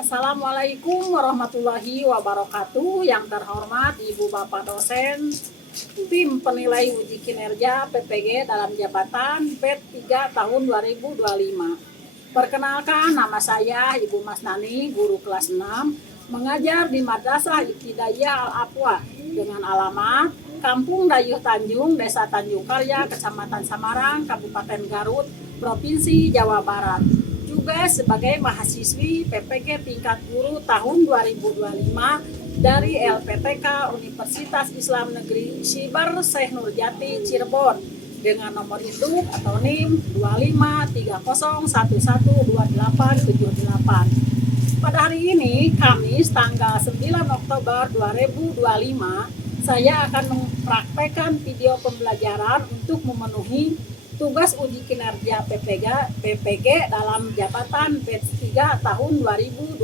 Assalamualaikum warahmatullahi wabarakatuh. Yang terhormat Ibu Bapak dosen, tim penilai uji kinerja PPG dalam jabatan PET 3 tahun 2025. Perkenalkan, nama saya Ibu Masnani, guru kelas 6, mengajar di Madrasah Ibtidaiyah Al-Aqwa dengan alamat Kampung Dayuh Tanjung, Desa Tanjung Karya, Kecamatan Samarang, Kabupaten Garut, Provinsi Jawa Barat. Juga sebagai mahasiswi PPG tingkat guru tahun 2025 dari LPTK Universitas Islam Negeri Sibar Syekh Nurjati Cirebon dengan nomor induk atau NIM 2530112878. Pada hari ini, Kamis tanggal 9 Oktober 2025, saya akan mempraktekkan video pembelajaran untuk memenuhi tugas uji kinerja PPG dalam jabatan PET 3 tahun 2025.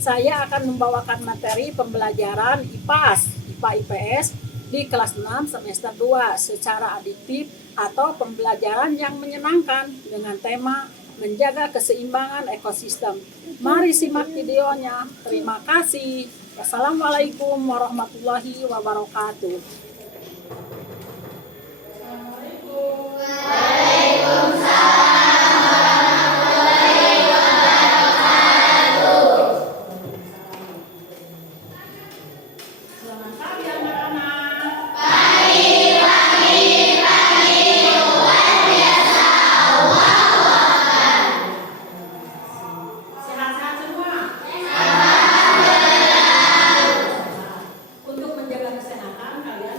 Saya akan membawakan materi pembelajaran IPAS, IPA-IPS di kelas 6 semester 2 secara adiktif atau pembelajaran yang menyenangkan dengan tema menjaga keseimbangan ekosistem. Mari simak videonya. Terima kasih. Wassalamualaikum warahmatullahi wabarakatuh. Selamat pagi anak-anak. Sehat-sehat semua? Untuk menjaga kesehatan, kalian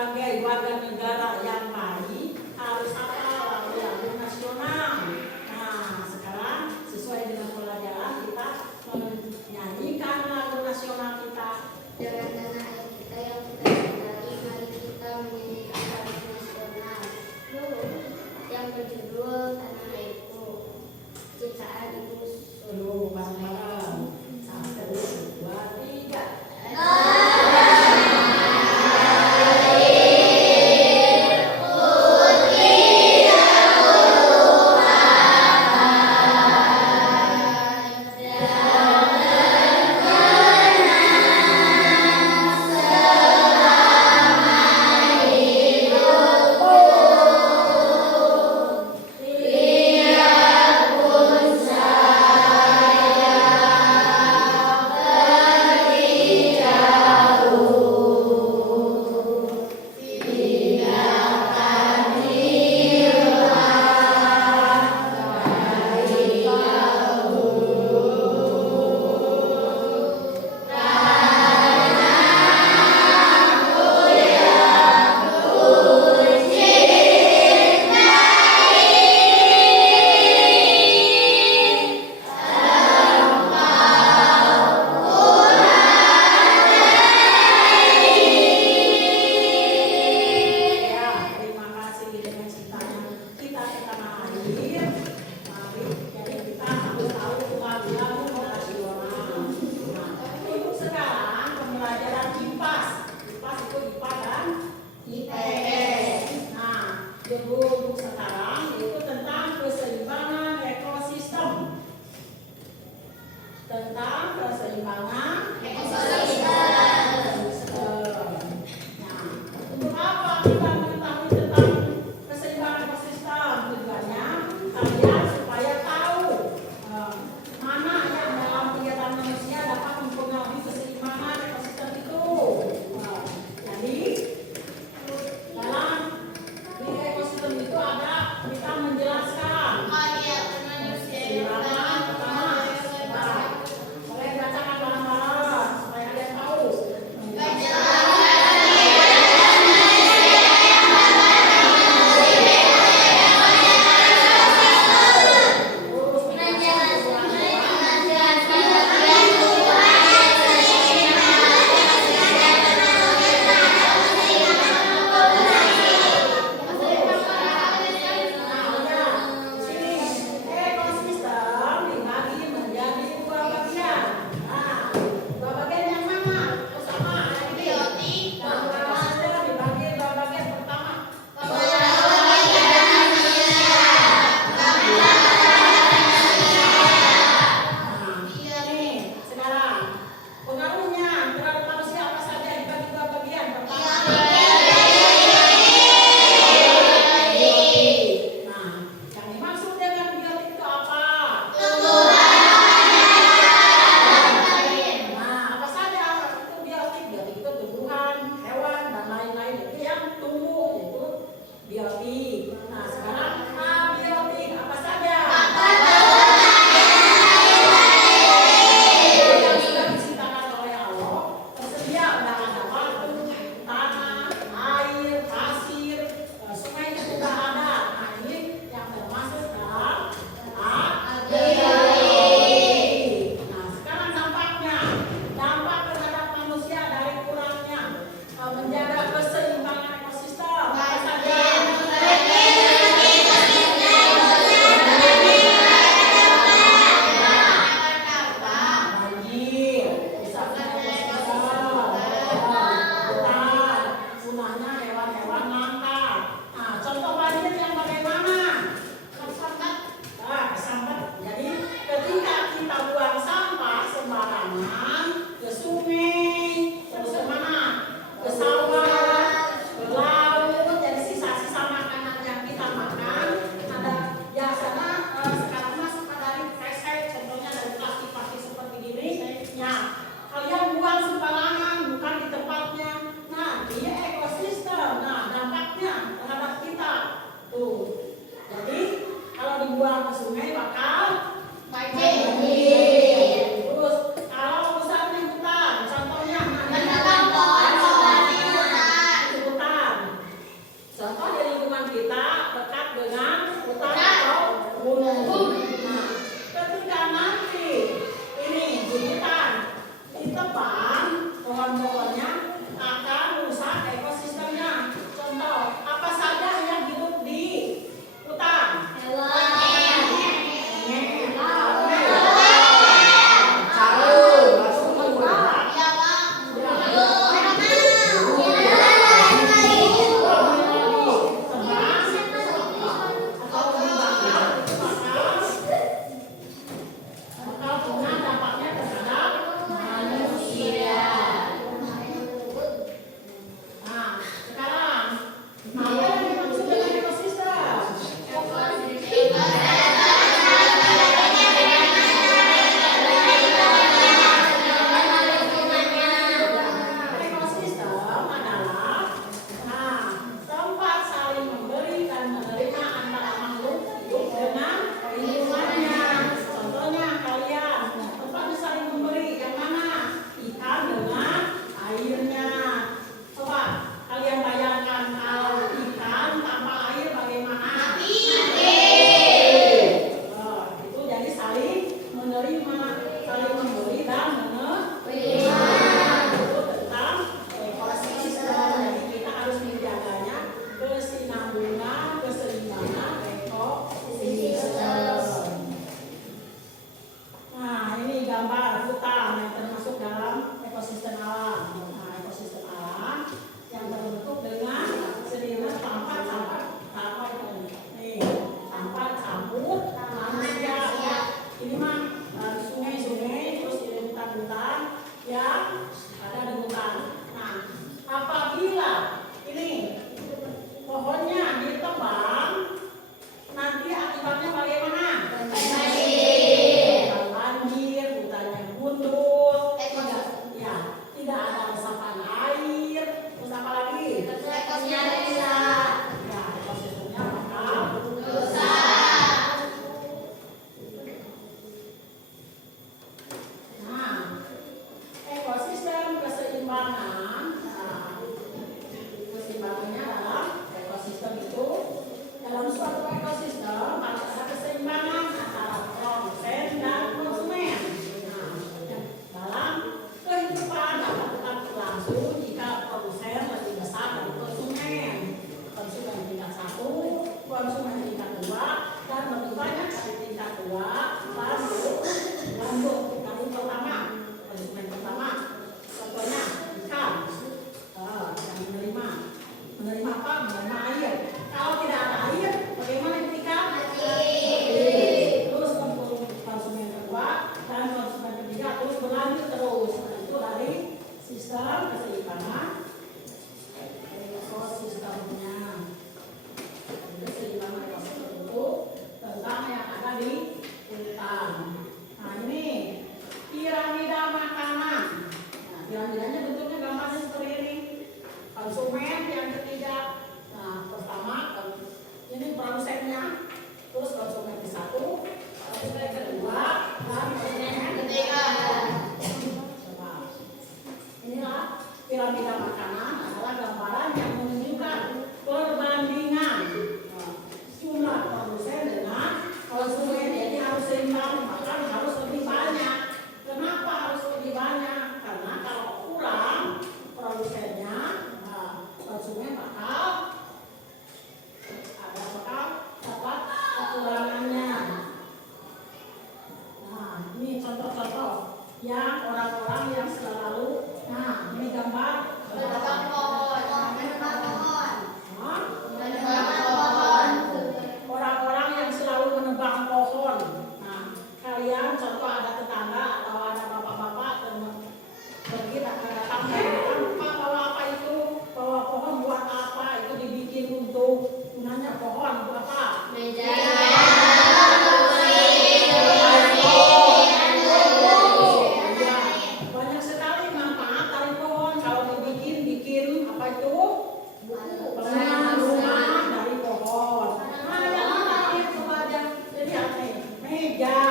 sebagai warga negara yang baik harus hafal lagu-lagu nasional. Nah, sekarang sesuai dengan pelajaran kita menyanyikan lagu nasional kita. Dengan tanah air kita yang kita cintai, mari kita menyanyikan lagu nasional yang berjudul Tanah Airku, ciptaan Ibu Dulu bareng-bareng. 1, 2, 3. sampah mengenai air. Kalau tidak ada air, bagaimana ketika? Terus konsumen kedua dan konsumen ketiga terus berlanjut terus. Nah, itu dari sistem keseimbangan ekosistemnya. Keseimbangan ekosistem itu tentang yang ada di hutan. Nah, ini piramida makanan. Nah, piramidanya bentuknya gambarnya seperti ini. Konsumen yang ketiga. Nah, pertama ini produsennya, terus konsumen yang satu, konsumen yang kedua, dan konsumen yang ketiga. Inilah piramida makanan adalah gambaran yang menunjukkan perbandingan jumlah produsen dengan konsumen. Jadi harus seimbang, bahkan harus lebih banyak. Kenapa harus lebih banyak? Karena kalau kurang produsennya, konsumen bakal dapat kekurangannya. Nah, ini contoh-contoh yang orang-orang yang selalu, nah ini gambar orang-orang yang selalu menebang pohon. Nah, kalian contoh ada tetangga atau ada bapak-bapak pergi datang Pak, bawa apa itu? Bawa pohon buat apa? Itu dibikin untuk gunanya pohon buat apa? Meja. Banyak sekali manfaat dari pohon. Kalau bikin apa itu? Bangunan rumah dari pohon. Nah, yang terakhir coba aja. Jadi apa ini? Meja.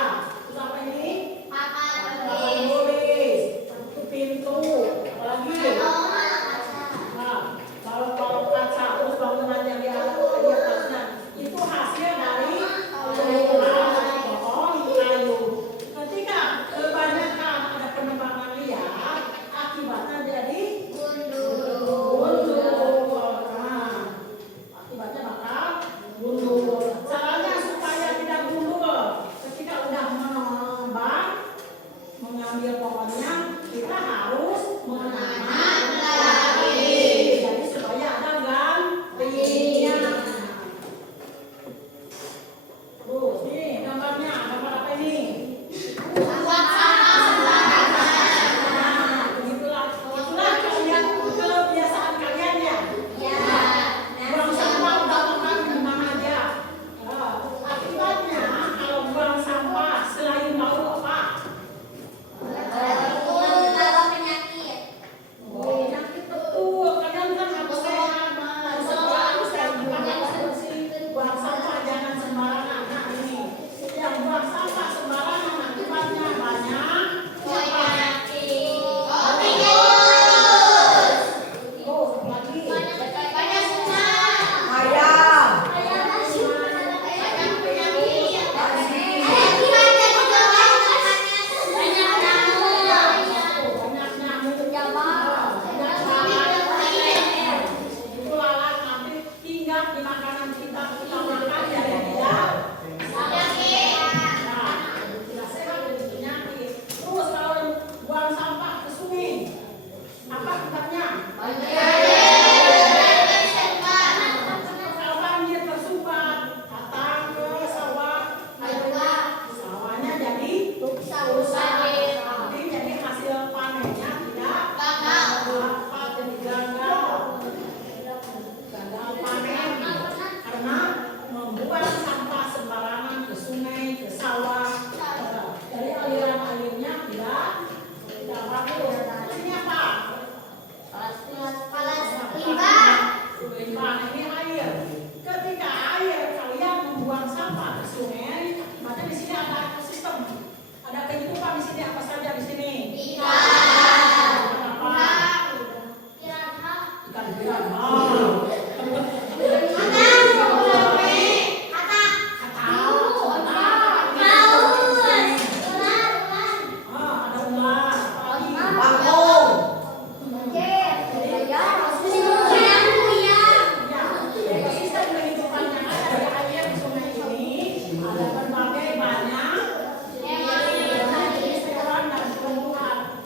Terus apa ini? Papan tulis. Itu pintu. Apalagi? Nah, kalau kaca terus bangunan yang di atasnya itu hasil dari pohon kayu. Ketika kebanyakan ada penebangan liar, akibatnya jadi gundul. Nah, akibatnya bakal gundul. Caranya supaya tidak gundul, ketika udah menebang, mengambil pohonnya, kita harus menanam lagi. Jadi supaya ada gantinya. Terus nih gambarnya, gambar apa ini? Nah, begitulah kalian, kebiasaan kalian ya. Buang sampah udah makan di mana aja. Akibatnya kalau buang sampah selain bau apa? Penyakit betul. Kalian kan harus sehat, harus bersih. Buang sampah jangan sembarangan. Nah ini, yang buang sampah sembarangan akibatnya banyak. Oh, lagi. Banyak nyamuk. Itu lalat nanti tinggal di makanan kita makan jadi tidak. Nah, tidak sehat jadi penyakit. Terus kalau buang sampah ke sungai, apa akibatnya? Kalau banjir tersumbat, datang ke sawah, akhirnya sawahnya jadi rusak. Nanti jadi hasil panennya tidak dapat, jadi gagal panen karena membuang sampah sembarangan ke sungai, ke sawah. Dari aliran-alirnya tidak bagus. Ini apa? Limbah. Ini air. Ketika air kalian membuang sampah ke sungai, maka di sini ada ekosistem. Ada kehidupan di sini, apa saja di sini? Apa? Ikan piranha. Ada ular. Ekosistem kehidupan yang ada di air di sungai ini ada berbagai banyak jenis hewan dan tumbuhan.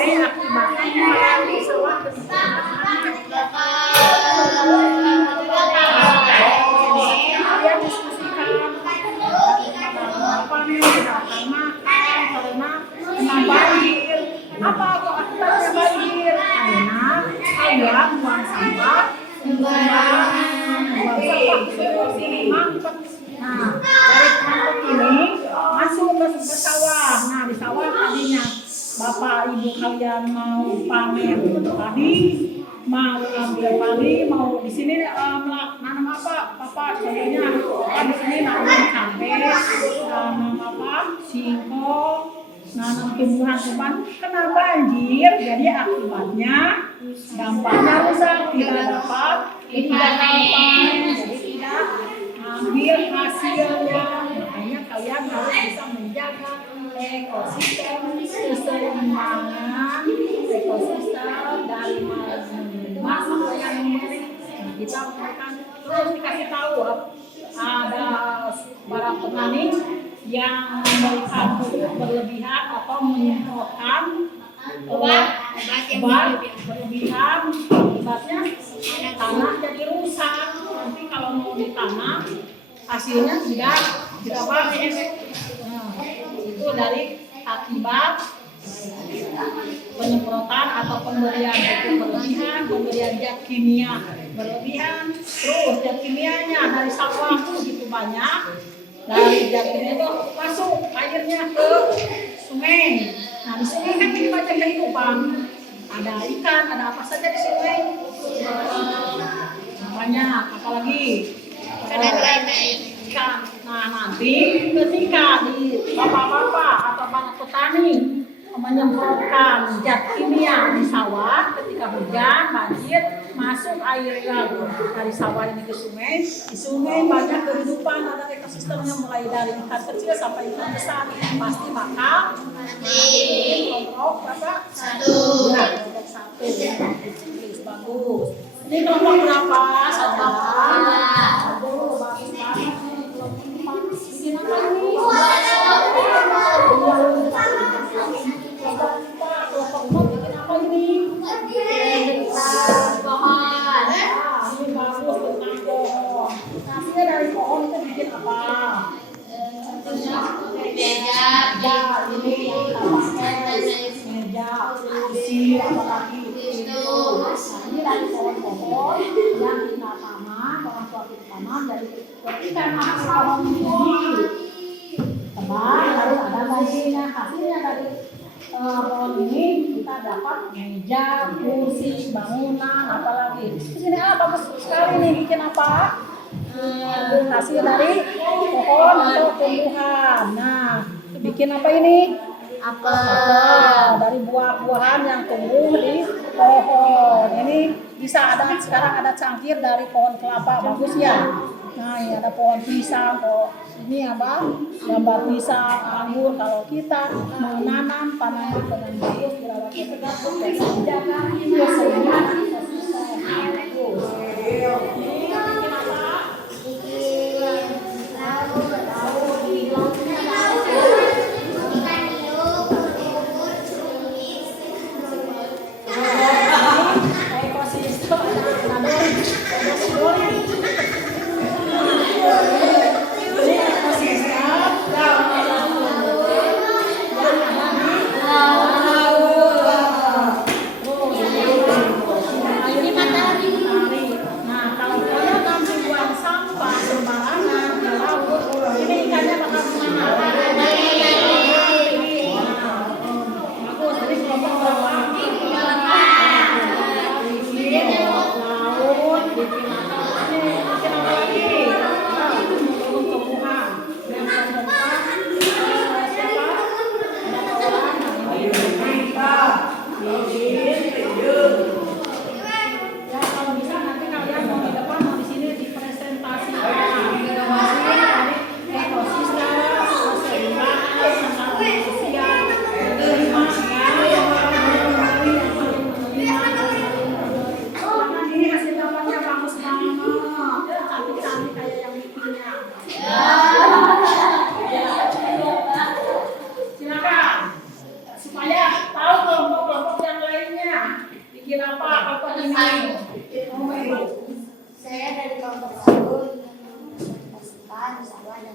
akibatnya malah di sawah kalian diskusikan apa nih karena kena banjir. Apa kok akibatnya banjir? Karena kalian buang sampah mangkok. Nah, dari mangkok ini masuk ke sawah. Nah, di sawah tadinya bapak ibu kalian mau panen padi, mau ambil padi, mau di sini nanam apa? Bapak contohnya di sini nanam cabai, nanam apa? Singkong, nanam tumbuhan-tumbuhan kena banjir, jadi akibatnya dampaknya rusak, tidak dapat panen, jadi tidak ambil hasilnya. Makanya kalian harus bisa menjaga ekosistem, keseimbangan ekosistem dari masalah yang memberi. Nah, kita memberikan terus dikasih tahu ada para petani yang memberikan pupuk berlebihan atau menyemprotkan obat berlebihan, akibatnya tanah jadi rusak. Nanti kalau mau ditanam hasilnya tidak bagus. Nah, itu dari akibat penyemprotan atau pemberian pupuk berlebihan, pemberian zat kimia berlebihan. Terus zat kimianya dari sawah begitu banyak, dari zat kimia itu masuk airnya ke sungai. Nah, di sungai kan kita banyak kehidupan, ada ikan, ada apa saja di sungai, banyak, apalagi ikan. Nah, nanti ketika di bapak-bapak atau banyak petani menyemprotkan zat kimia di sawah, ketika hujan banjir masuk air dari sawah ini ke sungai. Di sungai banyak kehidupan, ada ekosistemnya mulai dari ikan kecil sampai ikan besar, pasti bakal kelompok berapa? Satu. Bagus. Ini kelompok berapa? Satu. Hasilnya dari pohon itu bikin apa? Meja, ini yang kita pakai, meja, kursi, apa lagi itu. Nah, ini dari pohon-pohon yang kita tanam, orang tua kita tanam. Jadi ketika pohon ini tebal, lalu ada gajinya, hasilnya dari pohon ini kita dapat meja, kursi, bangunan, apalagi. Terus ini bagus sekali nih, bikin apa? Hasil dari pohon atau tumbuhan. Nah, bikin apa ini? Apel. Dari buah-buahan yang tumbuh di pohon. Ini bisa ada, sekarang ada cangkir dari pohon kelapa, bagus ya. Nah, ini ada pohon pisang kok. Ini apa? Gambar pisang, anggur. Kalau kita menanam tanaman dengan bagus, berawat tegak, menjaga keseimbangan ekosistem. bikin apa ini? Saya dari kelompok 1 ingin mempresentasikan sawah dan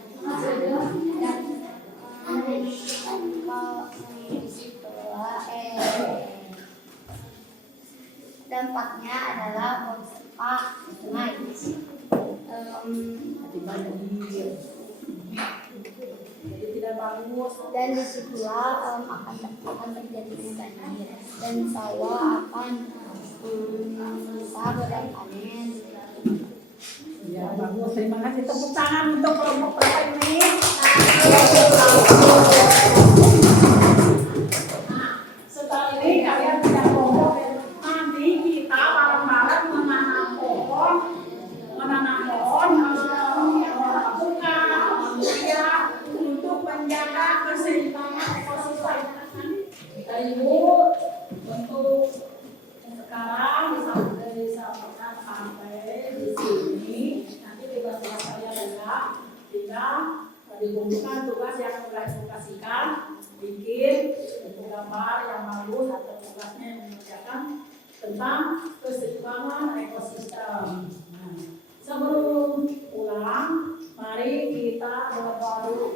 dampaknya adalah merusak sungai. Jadi tidak bagus. Dan disitulah akan terjadi banjir dan sawah akan gagal panen. Ya bagus, terima kasih. Tepuk tangan untuk kelompok berapa ini? Nah, setelah ini kalian tidak kelompok. Nanti kita bareng-bareng menanam pohon, buka, untuk menjaga keseimbangan ekosistem. Kita ibu untuk sekarang bisa sampai di sini. Nanti tugas-tugas kalian adalah tinggal dikumpulkan tugas yang sudah edukasikan, bikin bentuk gambar yang bagus atau tugasnya yang mengerjakan tentang keseimbangan ekosistem. Nah, sebelum pulang, mari kita berdoa dulu.